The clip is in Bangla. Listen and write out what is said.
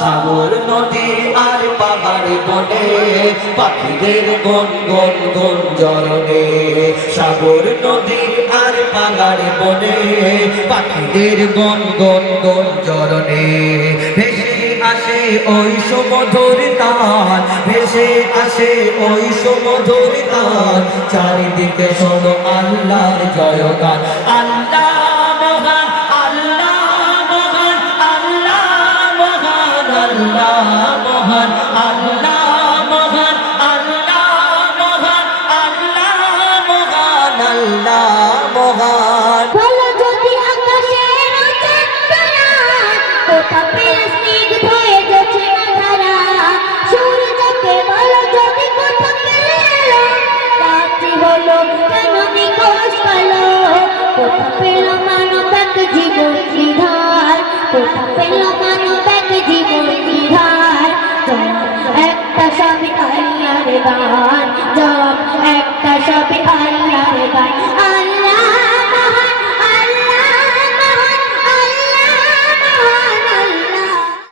সাগর নদী আর পাহাড় বনে পাখিদের গন গন গঞ্জরণে সাগর নদী আর পাহাড় বনে পাখিদের গন গন গঞ্জরণে ভেসে আসে ওই সুমধুর তান ভেসে আসে ওই সুমধুর তান চারিদিকে শোনো আল্লাহর জয়গান আল্লাহ মহান আল্লাহ মহান আল্লাহ মহান আল্লাহ মহান আল্লাহ মহান আল্লাহ মহান আল্লাহ মহান আল্লাহ মহান বলো যদি আকাশের চাঁদরা কোথা পেয়ে স্নিগ্ধ হয়ে গেছে আঁধারা সূর্যকে বলো যদি কোথা পেয়ে এলো রাত্রি হলো কেন নিখোঁজ হলো কোথা পেল মানব এক জীবন নিধার কোথা পেল মানব এক জীবন নিধার একটা সবই আল্লাহর গান একটা সবই আল্লাহর গান আল্লাহ